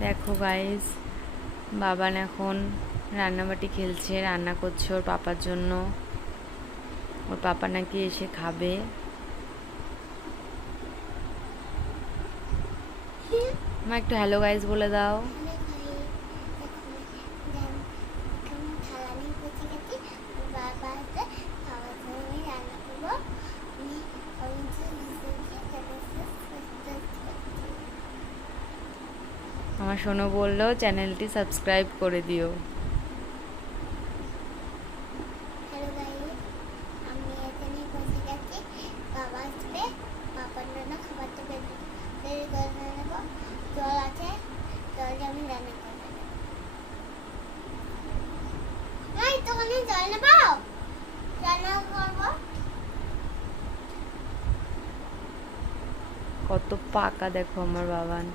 দেখো গাইস, বাবান এখন রান্নাবাটি খেলছে, রান্না করছে ওর পাপার জন্য। ওর পাপা নাকি এসে খাবে। মা একটু হ্যালো গাইস বলে দাও। আমার সোনু বললো চ্যানেলটি সাবস্ক্রাইব করে দিও। জল আছে, জল দিয়ে আমি রান্না করবো। তোকে জল নেবো, রান্না করবো। কত পাকা দেখো আমার বাবান।